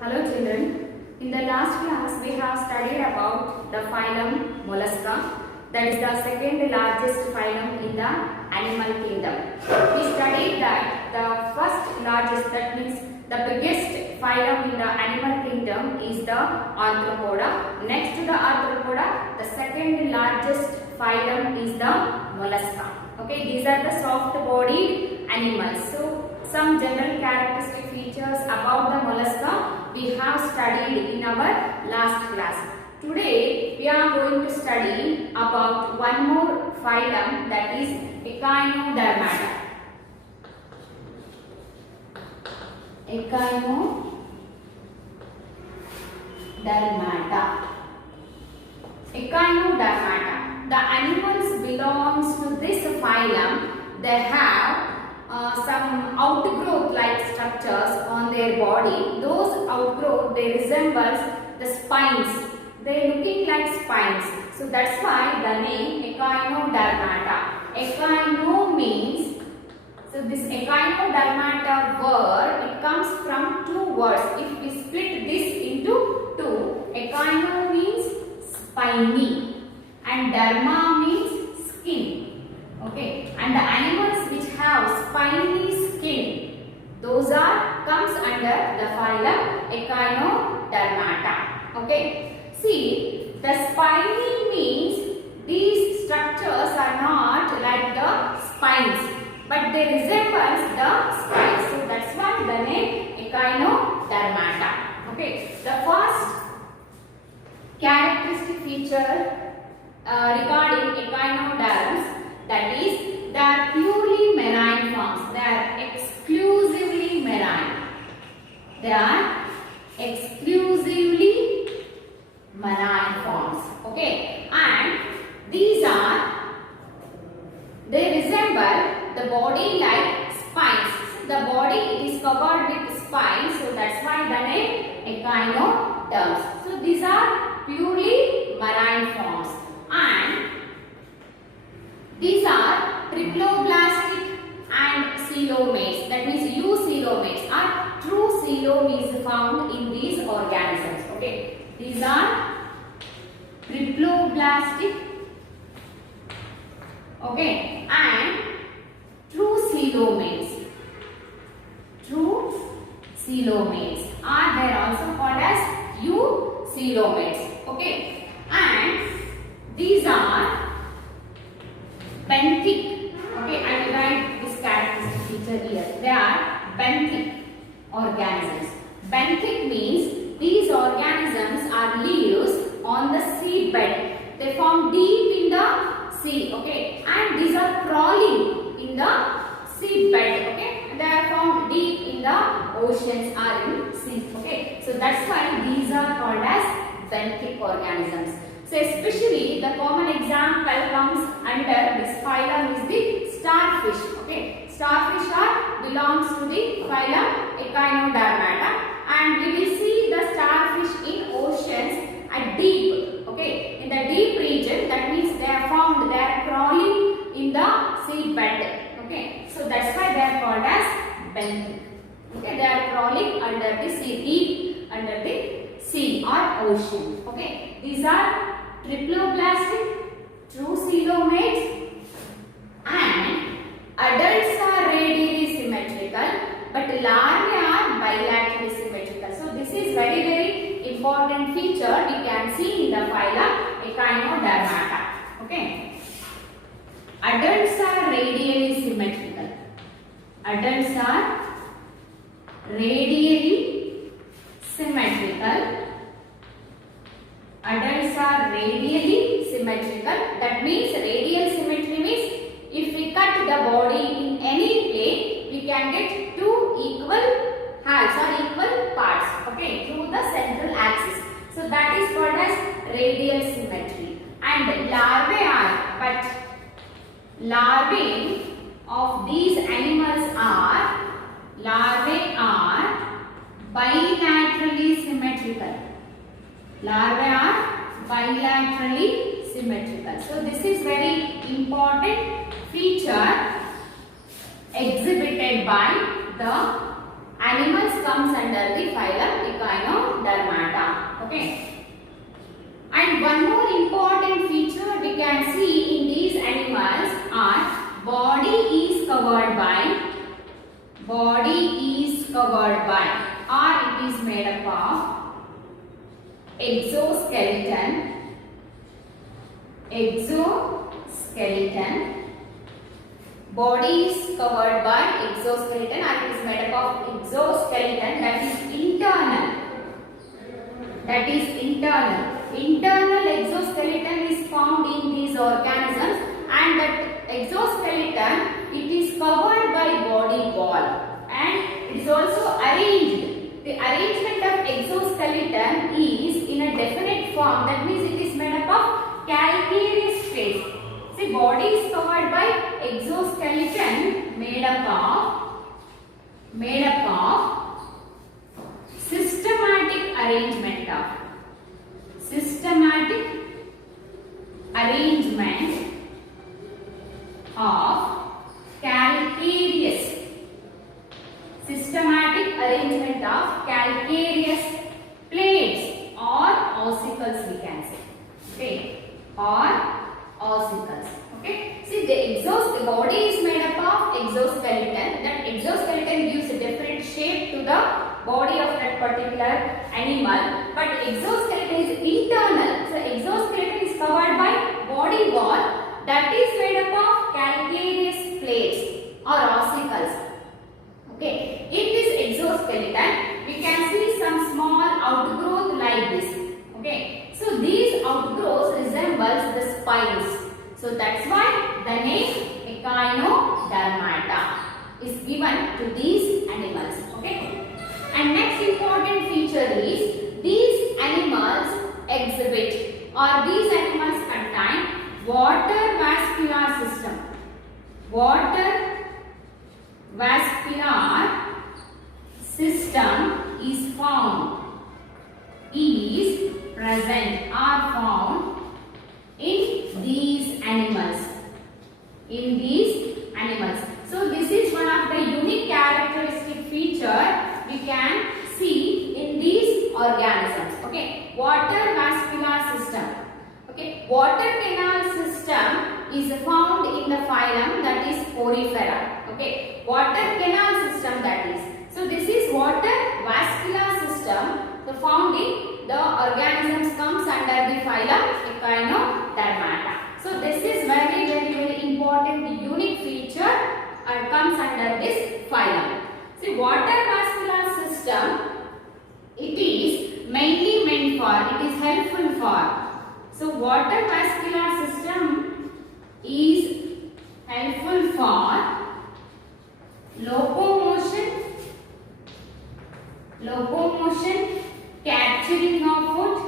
Hello children, in the last class we have studied about the phylum Mollusca, that is the second largest phylum in the animal kingdom. We studied that the first largest, that means the biggest phylum in the animal kingdom is the Arthropoda. Next to the Arthropoda, the second largest phylum is the Mollusca. Okay, these are the soft bodied animals. So some general characteristic features about the mollusca we have studied in our last class. Today we are going to study about one more phylum, that is Echinodermata. Echinodermata. The animals belongs to this phylum. They have some outgrowth like structures on their body. Those outgrowth, they resembles the spines. They looking like spines. So that's why the name Echinodermata. Echino means, so this Echinodermata word, it comes from two words. If we split this into two, Echino means spiny and derma means skin. Okay, and the animals which have spiny skin, those comes under the phylum Echinodermata. Okay, see, the spiny means these structures are not like the spines, but they resemble the spines. So that's why the name Echinodermata. Okay, the first characteristic feature regarding echinoderms, that is, they are purely marine forms. They are exclusively marine. They are exclusively marine forms. Okay, and these they resemble the body like spines. The body is covered with spines, so that's why the name echinoderms. So these are purely marine forms, and these are triploblastic and coelomates. That means eucoelomates or true coelom is found in these organisms. Okay, these are triploblastic, okay, and true coelomates. True coelomates are they are also called as eucoelomates. Okay, and these are benthic. Okay, I will write this characteristic feature here. They are benthic organisms. Benthic means these organisms are leaves on the sea bed. They form deep in the sea. Okay, and these are crawling in the sea bed. Okay, they are found deep in the oceans or in sea. Okay, so that's why these are called as benthic organisms. So especially the common example comes under this phylum is the starfish. Okay, starfish belongs to the phylum Echinodermata, and we will see the starfish in oceans at deep. Okay, in the deep region, that means they are found, they are crawling in the sea bed. Okay, so that's why they are called as benthic. Okay, they are crawling under the sea, deep under the sea or ocean. Okay, these are triploblastic, true coelomates, and adults are radially symmetrical, but larvae are bilaterally symmetrical. So this is very important feature we can see in the phylum Echinodermata. Okay, adults are radially symmetrical. Adults are radially symmetrical. Adults are radially symmetrical. That means radial symmetry means if we cut the body in any plane, we can get two equal halves or equal parts. Okay, through the central axis. So that is called as radial symmetry. And larvae of these animals are bilaterally symmetrical. Larvae are bilaterally symmetrical. So this is very important feature exhibited by the animals comes under the phylum Echinodermata. it is made up of exoskeleton, body is covered by exoskeleton, or it is made up of exoskeleton, that is internal. Internal exoskeleton is found in these organisms, and that exoskeleton, it is covered by body wall, and it is also arranged. The arrangement of exoskeleton is in a definite form, that means it is made up of calcareous phase. See, body is covered by exoskeleton made up of systematic arrangement of calcareous plates or ossicles, we can say. Okay, or ossicles. Okay, see, the body is made up of exoskeleton. That exoskeleton gives a different shape to the body of that particular animal, but exoskeleton is internal. So exoskeleton is covered by body wall that is made up of calcareous plates or ossicles. Okay, in this exoskeleton we can see some small outgrowth like this. Okay, so these outgrowths resembles the spines. So that's why the name Echinodermata is given to these animals. Okay, and next important feature is these contain water vascular system. Water vascular system is present or found in these animals. So this is one of the unique characteristic feature we can see in these organisms. Okay, water vascular system. Okay, water canal system is found in the phylum, that is Porifera. Okay, water canal system, that is. So this is water vascular system. The found in the organisms comes under the phylum Echinodermata. So this is very important unique feature and comes under this phylum. See, water vascular system, it is mainly meant for, it is helpful for. So water vascular system is helpful for locomotion, capturing of food.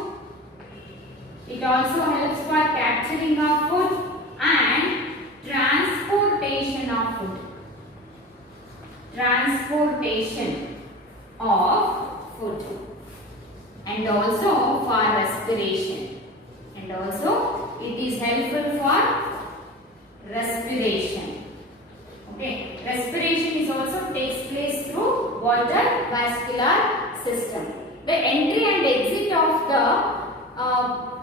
It also helps for capturing of food and transportation of food. And also for respiration. And also it is helpful for respiration. Okay, respiration is also takes place through water vascular system. The entry and exit of the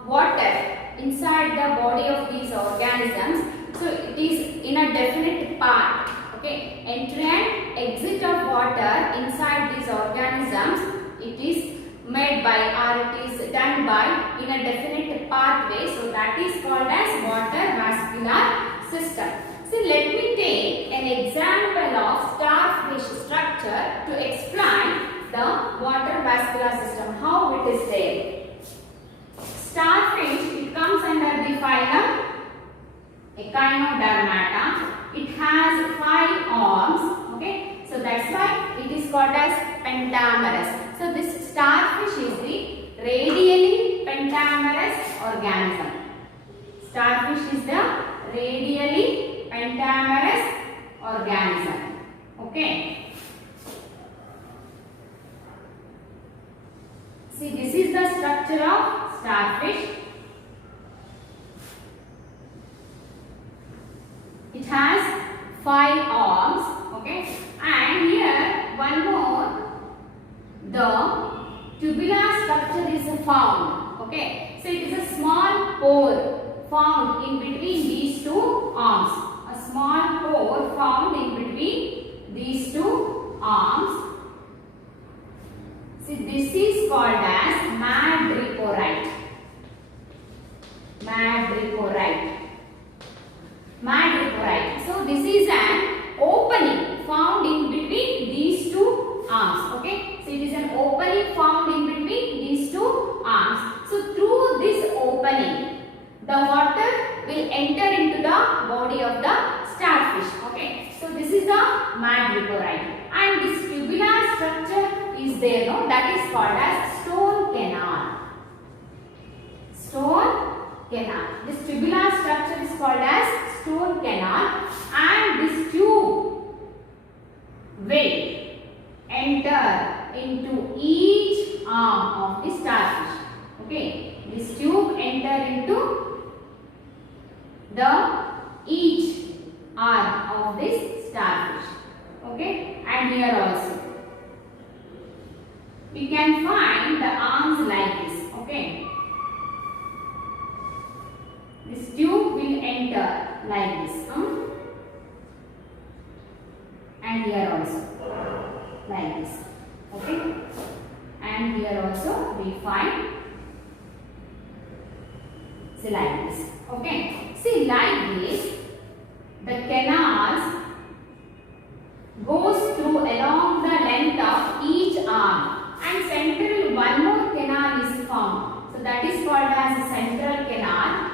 water inside the body of these organisms, so it is in a definite path. Okay, entry and exit of water inside these organisms, it is made by or it is done by in a definite pathway. So that is called as water vascular system. So let me take an example of starfish structure to explain the water vascular system, how it is there. Starfish, it comes under the phylum Echinodermata. It has 5 arms. Okay, so that's why it is called as pentamerous. So this starfish is the radially pentamerous organism. Starfish is the radially pentamerous organism. Okay. See, this is the structure of starfish. It has 5 arms. Okay, and here one more, the tubular structure is found. Okay, so it is a small pore found in between these 2 arms. A small pore found in between these 2 arms. See, this is called as madreporite. Madreporite. Madreporite. So this is an opening found in between these two arms. Okay. So it is an opening found in between these two arms. So through this opening, the water will enter into the body of the starfish. Okay. So this is the madreporite. And this tubular structure is there, no? That is called as stone canal. Stone canal. This tubular structure is called as stone canal, and this tube will enter into each arm of the starfish. Okay, this tube enter into the each arm of this starfish. Okay, and here also we can find the arms like this. Okay. This tube will enter like this, and here also like this, okay, and here also we find, see, like this, okay. See, like this, the canals goes through along the length of each arm, and central one more canal is found. So that is called as a central canal.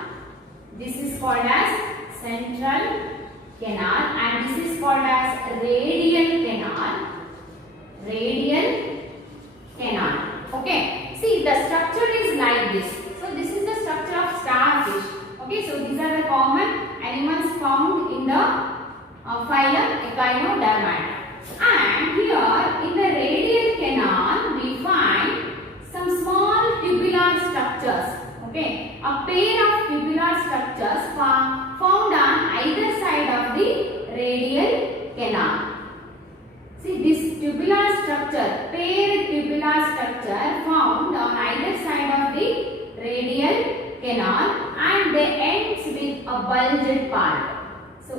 This is called as central canal, and this is called as radial canal. Radial canal. Okay. See, the structure is like this. So this is the structure of starfish. Okay. So these are the common animals found in the phylum Echinodermata. And here in the radial canal we find some small tubular structures. Okay, a pair of tubular structures found on either side of the radial canal. See, this tubular structure, paired tubular structure found on either side of the radial canal, and they ends with a bulged part. So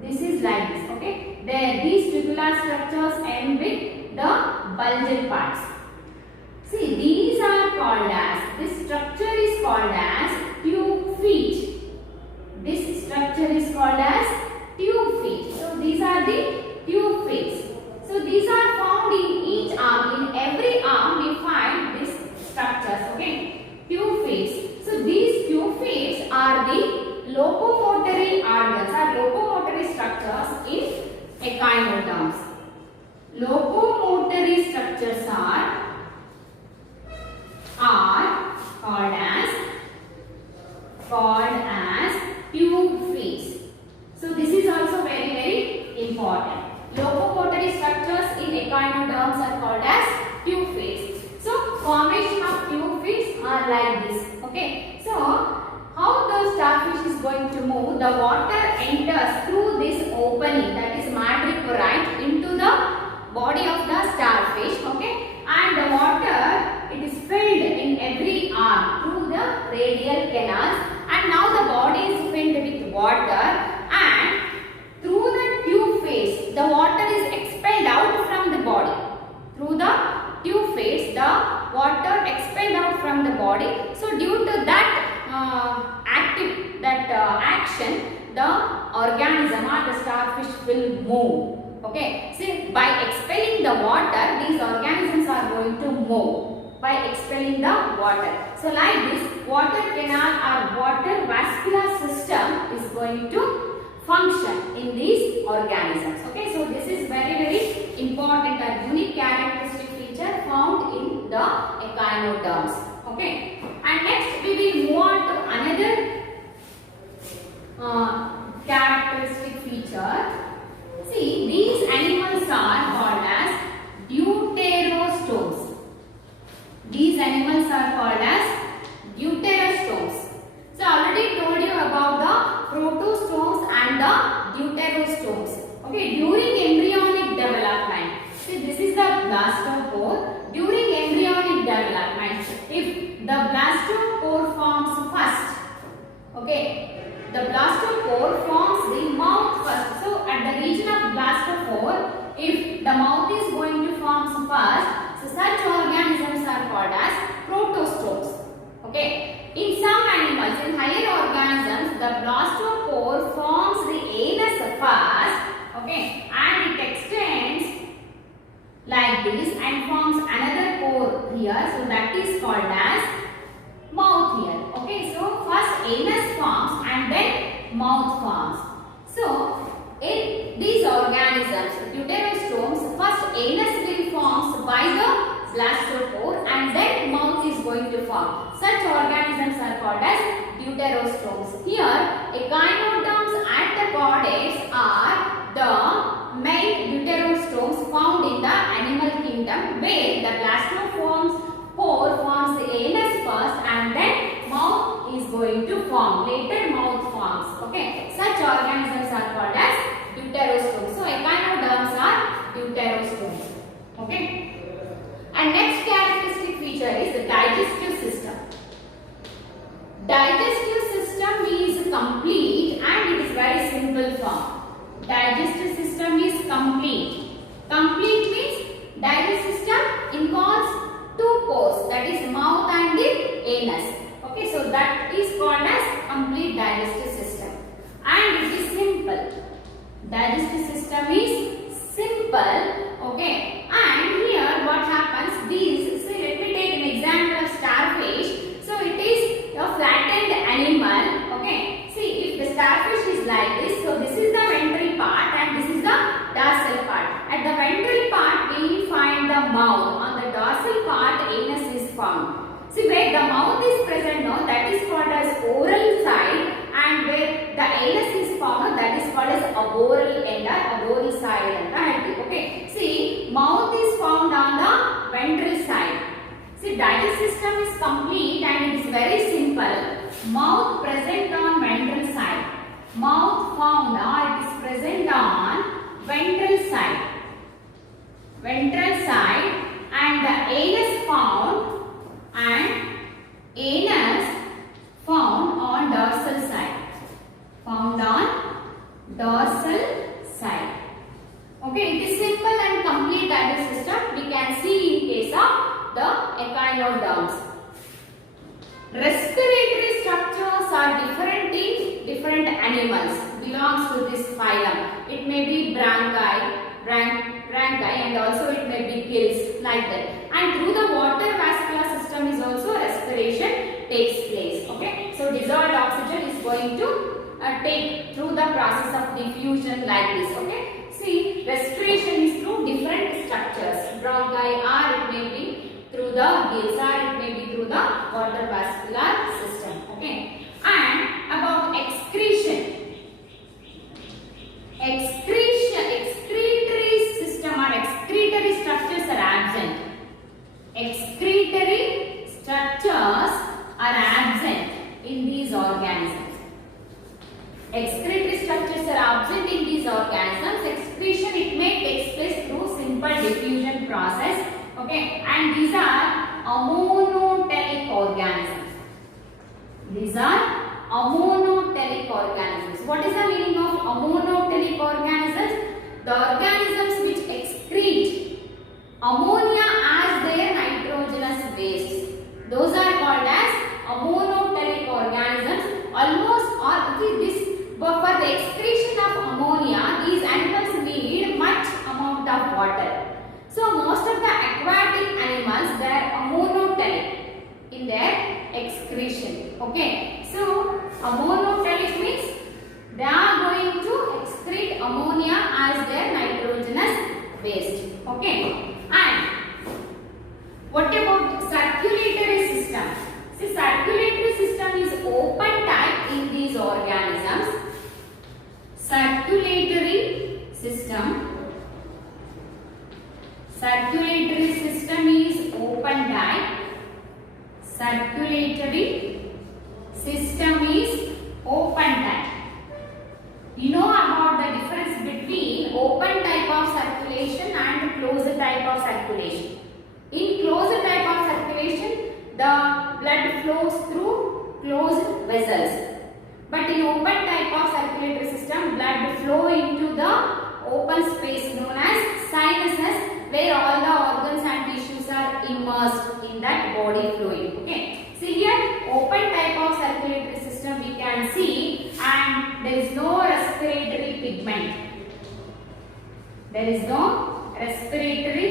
this is like this. Okay, these tubular structures end with the bulged parts. See, these are called as, this structure is called as tube feet. This structure is called as tube feet. So these are the tube feet. So these are found in each arm. In every arm we find these structures. Okay, tube feet. So these tube feet are the locomotory organs, or locomotory structures in echinoderms. Locomotory structures are called as tube feet. So this is also very, very important. Locomotory structures in echinoderms are called as tube feet. So formation of tube feet are like this. Okay. So how the starfish is going to move? The water enters through this opening, that is madreporite, into the body of the starfish. Okay. And the water, it is filled in every arm through the radial canals, and now the body is filled with water, and through the tube face the water is expelled out from the body. Through the tube face the water expelled out from the body. So due to that action, the organism or the starfish will move. Okay, see, by expelling the water, these organisms are going to move by expelling the water. So like this, water canal or water vascular system is going to function in these organisms. Okay, so this is very, very important and unique characteristic feature found in the echinoderms. Okay, and next we will move on to another characteristic feature. See, these animals are called as deuterostomes. These animals are called as deuterostomes. So I already told you about the protostomes and the deuterostomes. Okay, during embryonic development, see, this is the blastopore. During embryonic development, if the blastopore forms first, okay, the blastopore forms the mouth first. So at the region of blastopore, if the mouth is going to form first, so Such organisms are called as protostomes. Okay. In some animals, in higher organisms, the blastopore forms the anus first. Okay. And it extends like this and forms another pore here. So that is called as mouth here. Okay. So first anus forms and then mouth forms. So in these organisms, deuterostomes, first anus will forms by the blastopore and then mouth is going to form. Such organisms are called as deuterostomes. Here, echinoderms at the chordates are the main deuterostomes found in the animal kingdom, where the blastopore forms the anus first and then mouth is going to form. Later mouth forms. Okay. Such organisms are called as deuterostomes. So echinoderms are deuterostomes. Okay. And next characteristic feature is the digestive system. Digestive system is complete and it is very simple form. Digestive system is complete. Complete means digestive system involves two pores, that is mouth and the anus. Okay, so that is called as complete digestive system. And it is simple. Digestive system is simple. Okay, and here what happens? These, see, let me take an example of starfish. So it is a flattened animal. Okay, see, if the starfish is like this, so this is the ventral part and this is the dorsal part. At the ventral part we find the mouth. On the dorsal part anus is found. See, where the mouth is present now, that is called as oral side, and where the anus is found, that is called as aboral end or aboral side. Okay, see, mouth is found on the ventral side. See, digestive system is complete and it is very simple. Mouth present on ventral side. Mouth found or it is present on ventral side. Ventral side, and the anus found and anus found on dorsal side. Found on dorsal side. Okay, it is simple and complete digestive system. We can see in case of the echinoderms. Respiratory structures are different in different animals. Belongs to this phylum. It may be bronchi and also it may be gills, like that. And through the water vascular system is also respiration takes place. Okay, so dissolved oxygen is going to take through the process of diffusion like this. Okay, see, respiration is through different structures. Bronchi, or it may be through the gills, or it may be through the water vascular system. Okay, and about excretion. Excretory system or excretory structures are absent. Excretory structures are absent in these organisms. Excretory structures are absent in these organisms. Excretion, it may take place through simple diffusion process. Okay, and these are ammonotelic organisms. These are ammonotelic organisms. What is the meaning of ammonotelic organisms? The organisms which excrete ammonia as their nitrogenous waste. Those are called as ammonotelic organisms. Almost all this, but for the excretion of ammonia, these animals need much amount of water. So most of the aquatic animals, they are ammonotelic in their excretion. Okay, so ammonotelic means they are going to excrete ammonia as their nitrogenous waste. Okay, and what about circulatory system? See, circulatory system is open type in these organisms. Circulatory system is open type. Circulatory system is open type. You know about the difference between open type of circulation and closed type of circulation. In closed type of circulation, the blood flows through closed vessels. But in open type of circulatory system, blood flow into the open space known as sinuses where all the organs and tissues are immersed in that body fluid. Okay. See here, open type of circulatory system we can see, and there is no respiratory pigment. There is no respiratory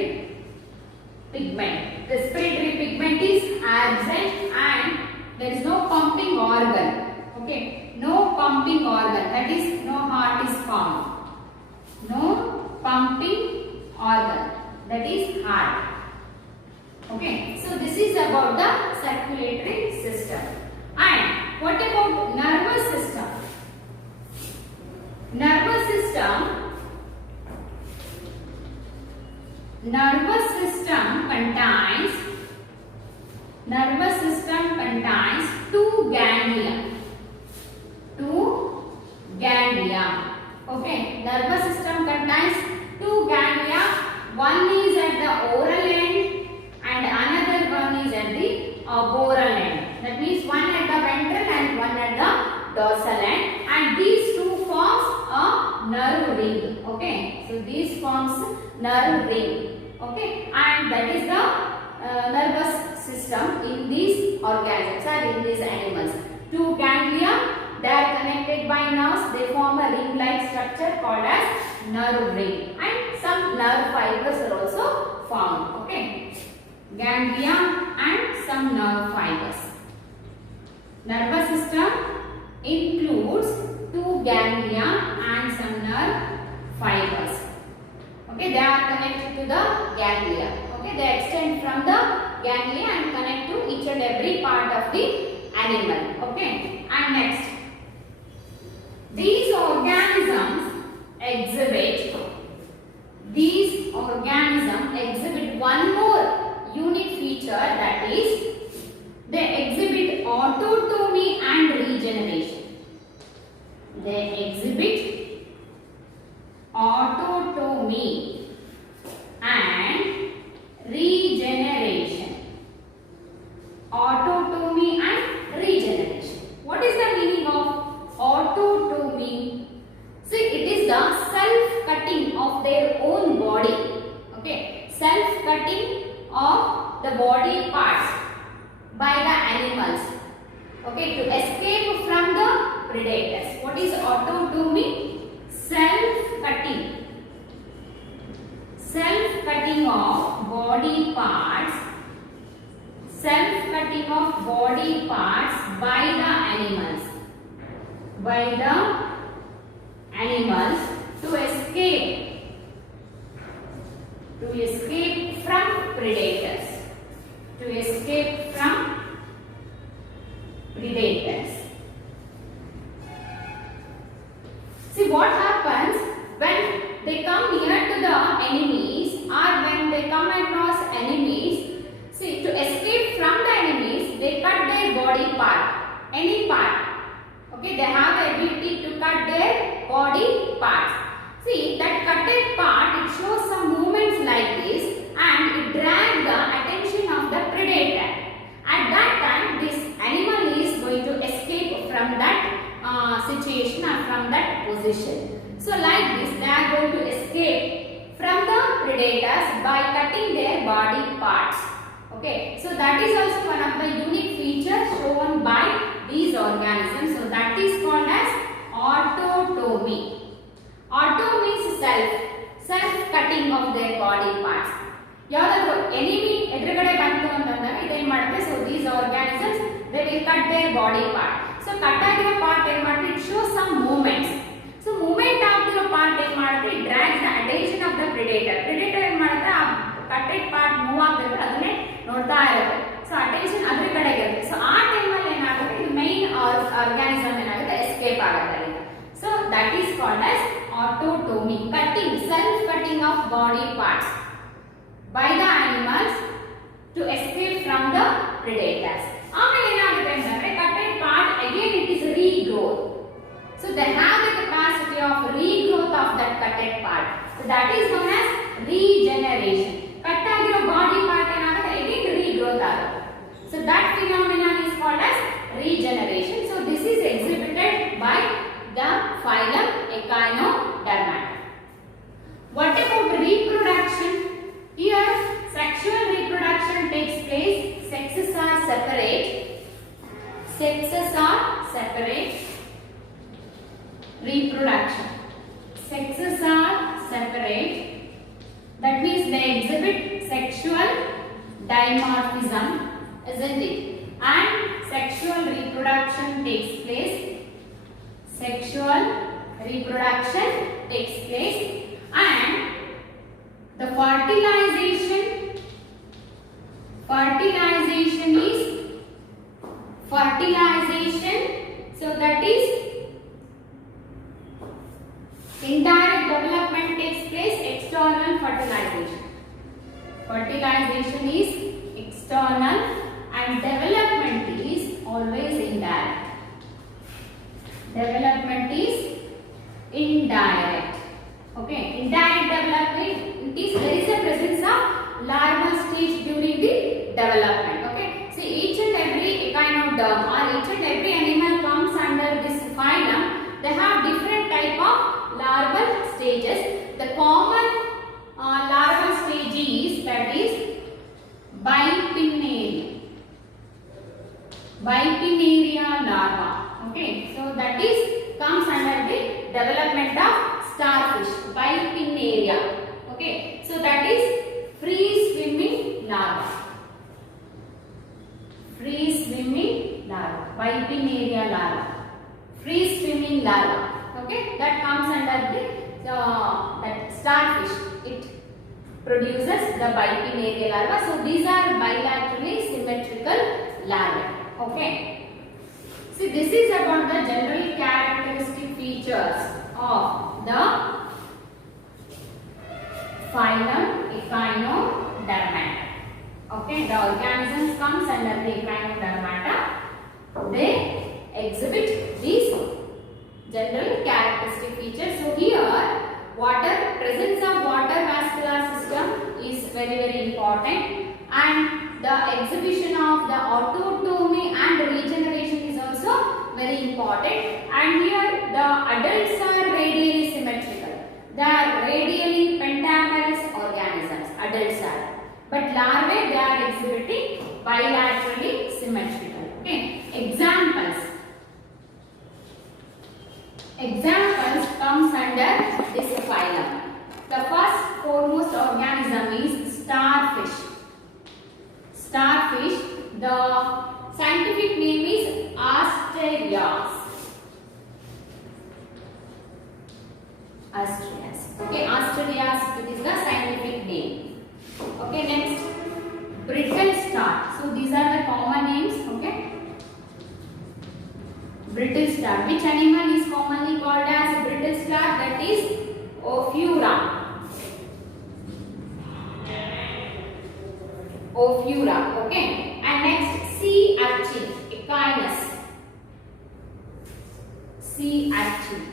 pigment. Respiratory pigment is absent, and there is no pumping organ. Okay, no pumping organ. That is, no heart is formed. No pumping organ. That is heart. Okay, so this is about the circulatory system. And what about nervous system? Nervous system contains two ganglia. Okay, nervous system contains two ganglia. One is at the oral end and another one is at the boral end. That means one at the ventral and one at the dorsal end, and these two forms a nerve ring. Okay, so these forms nerve ring. Okay, and that is the nervous system in these organisms or in these animals. Two ganglia, they are connected by nerves. They form a ring-like structure called as nerve ring, and some nerve fibers are also formed. Okay, ganglia and some nerve fibers. Nervous system includes two ganglia and some nerve fibers. Okay, they are connected to the ganglia. Okay, they extend from the ganglia and connect to each and every part of the animal. Okay, and next, these organisms exhibit one more unique feature, that is, they exhibit autotomy and regeneration. They exhibit autotomy and regeneration. Autotomy and regeneration. What is the meaning of autotomy? See, it is the self-cutting of their own body. Okay, self-cutting of the body parts by the animals. Okay, to escape from the predators. What is autotomy? Self-cutting. Self-cutting of body parts. Self-cutting of body parts by the animals. By the animals to escape from predators. To escape from predators. See, what happens when they come near to the enemies, or when they come across enemies? See, to escape from the enemies, they cut their body part, any part. Okay, they have the ability to cut their body parts. See, that cutted part, it shows some movements like this, and it drags the attention of the predator. At that time, this animal is going to escape from that situation or from that position. So, like this, they are going to escape from the predators by cutting their body parts. Okay, so that is also one of the unique features shown by these organisms. So, that is called as autotomy. Auto means self-cutting of their body parts. ಯಾವ್ದಾದ್ರು enemy ಎದುರುಗಡೆ ಬಂತು ಅಂತಂದಾಗ ಇದೇನ್ ಮಾಡುತ್ತೆ? So these organisms, they will cut their body part. So cut ಆಗಿರೋ part ಏನ್ ಮಾಡುತ್ತೆ? It shows some movements. So movement ಆಗ್ತಿರೋ part ಏನ್ ಮಾಡುತ್ತೆ? It drags the attention of the predator. Predator ಏನ್ ಮಾಡುತ್ತೆ? ಆ cutted part move ಆಗ್ತಿದ್ರೆ ಅದನ್ನೇ ನೋಡ್ತಾ ಇರುತ್ತೆ. So attention ಅದ್ರ ಕಡೆಗೆ ಇರುತ್ತೆ. So ಆ ಟೈಮಲ್ಲಿ ಏನಾಗುತ್ತೆ? ಇದು main organism ಏನಾಗುತ್ತೆ? Escape ಆಗುತ್ತೆ. So that is called as autotomy, cutting, self-cutting of body parts by the animals to escape from the predators. ಆಮೇಲೆ ಏನಾಗುತ್ತೆ ಅಂದ್ರೆ cutted part again it is regrowth. So they have the capacity of regrowth of that cutted part. So that is known as regeneration. Cut ಆಗಿರೋ body part ಏನಾಗುತ್ತೆ? Again regrowth ಆಗುತ್ತೆ. So that phenomenon is called as regeneration. So this is exhibited by the phylum Echinodermata. What about reproduction? separate. Sexes are separate. Reproduction. Sexes are separate. That means they exhibit sexual dimorphism, isn't it? And sexual reproduction takes place. Sexual reproduction takes place, and the fertilization is fertilization. So that is indirect development takes place, external fertilization. Fertilization is external and development is always indirect. Development is indirect. Okay, indirect development is there is a presence of larval stage during the development. Okay, see each and every echinoderm or each and every animal comes under this phylum. They have different type of larval stages. The common larval stage is, that is, bipinnaria. Bipinnaria larva. Okay, so that is comes under the development of starfish, bipinnaria. Okay, so that is free swimming larva. Free swimming larva, bipinnaria larva. Free swimming larva. Okay, that comes under the that starfish. It produces the bipinnaria larva. So these are bilaterally symmetrical larvae. Okay. See, this is about the general characteristic features of the phylum Echinodermata. Okay, the organisms comes under the Echinodermata. They exhibit these general characteristic features. So here, presence of water vascular system is very important, and the exhibition of the autotomy and regeneration is also very important. And here the adults are radially symmetrical. They are radially pentamerous organisms. Adults are, but larvae they are exhibiting bilaterally symmetrical. Okay. Examples comes under this phylum. The first foremost organism is starfish. Starfish, the scientific name is Asterias. Asterias. Okay, Asterias, it is the scientific name. Okay, next, brittle star. So these are the common names. Okay. Brittle star. Which animal is commonly called as a brittle star? That is Ophiura. Ophiura. Okay. And next, sea urchin. Echinus. Sea urchin.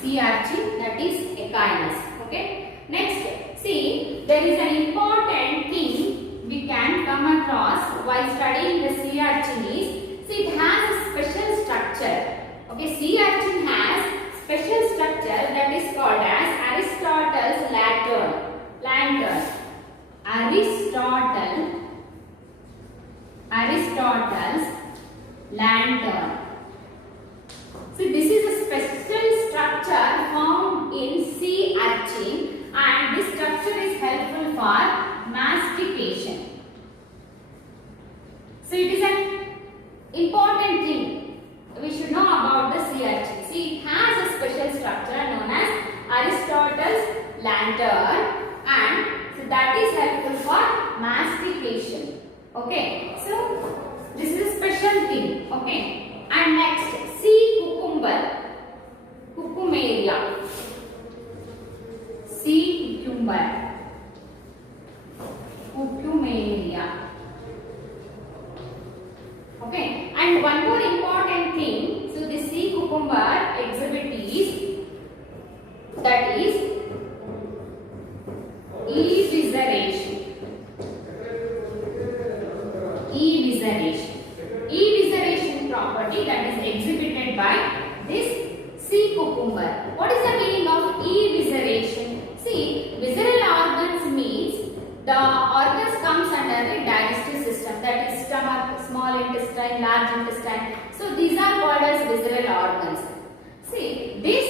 Sea urchin, that is Echinus. Okay. Next, see, there is an important thing we can come across while studying the sea urchin is, see, it has a special structure. Okay, sea urchin has special structure that is called as Aristotle's lantern. Aristotle's lantern. See, this is a special structure found in sea urchin, and this structure is helpful for mastication. So it is an important thing we should know about the sea urchin. See, it has a special structure known as Aristotle's lantern, and so that is helpful for mastication. Okay, so this is a special thing. Okay, and next, sea cucumber, Cucumeria. Sea cucumber, Cucumeria. Okay, and one more important thing. So the sea cucumber exhibit is, that is, evisceration. Evisceration property that is exhibited by this sea cucumber. What is the meaning of evisceration? See, visceral large intestine. So these are called as visceral organs. See, this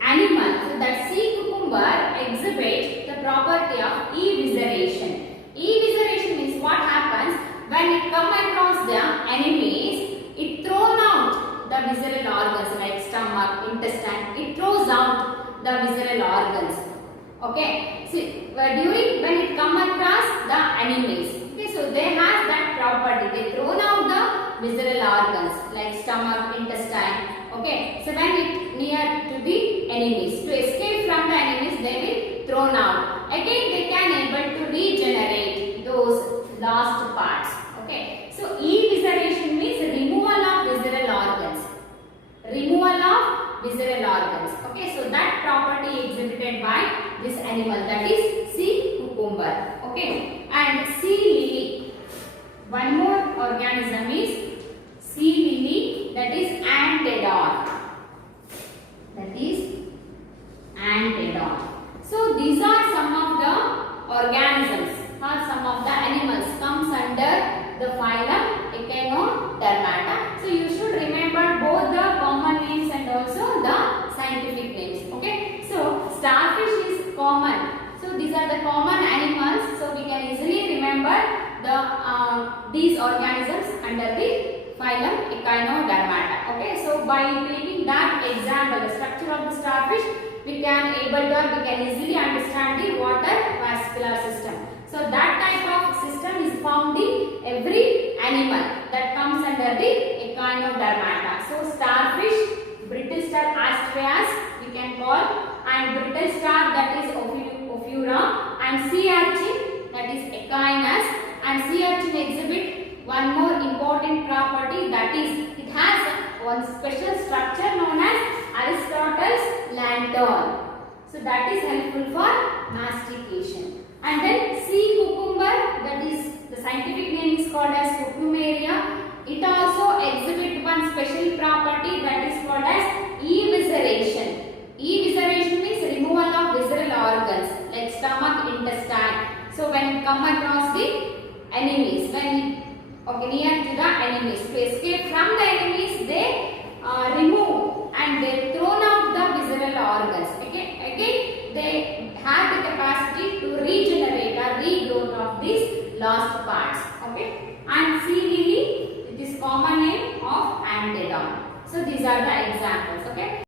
animal, so that sea cucumber exhibit the property of evisceration. Evisceration means what happens when it come across the enemies, it thrown out the visceral organs like stomach, intestine, it throws out the visceral organs. Okay, see, during when it come across the enemies, okay, so they have that property, they thrown out the visceral organs like stomach, intestine. Okay, so when it near to the enemies, to escape from the enemies, they will thrown out. Again, they can able to regenerate those lost parts. Okay, so evisceration means removal of visceral organs. Removal of visceral organs. Okay, so that property exhibited by this animal, that is sea cucumber. Okay, and sea lily. One more organism is sea lily, that is Antedon. That is Antedon. So these are some of the organisms or some of the animals comes under the phylum Echinodermata. So you should remember both the common names and also the scientific names. Okay. So starfish is common. So these are the common animals. So we can easily remember the these organisms under the phylum Echinodermata. Okay. So by taking that example, the structure of the starfish, we can easily understand the water-vascular system. So that type of system is found in every animal that comes under the Echinodermata. So starfish, brittle star Astreas we can call, and brittle star, that is Ophura, and sea urchin, that is Echinus, and sea urchin exhibit one more important property, that is it has one special structure known as Aristotle's lantern. So that is helpful for mastication. And then sea cucumber, that is the scientific name is called as Cucumeria. It also exhibits one special property, that is called as evisceration. Evisceration means removal of visceral organs like stomach, intestine. So when it come across the enemies, when near to the enemies, to escape from the enemies, they remove and they thrown out the visceral organs. Okay? Again, they have the capacity to regenerate or regrowth of these lost parts. Okay? And sea lily, it is common name of Antedon. So these are the examples. Okay?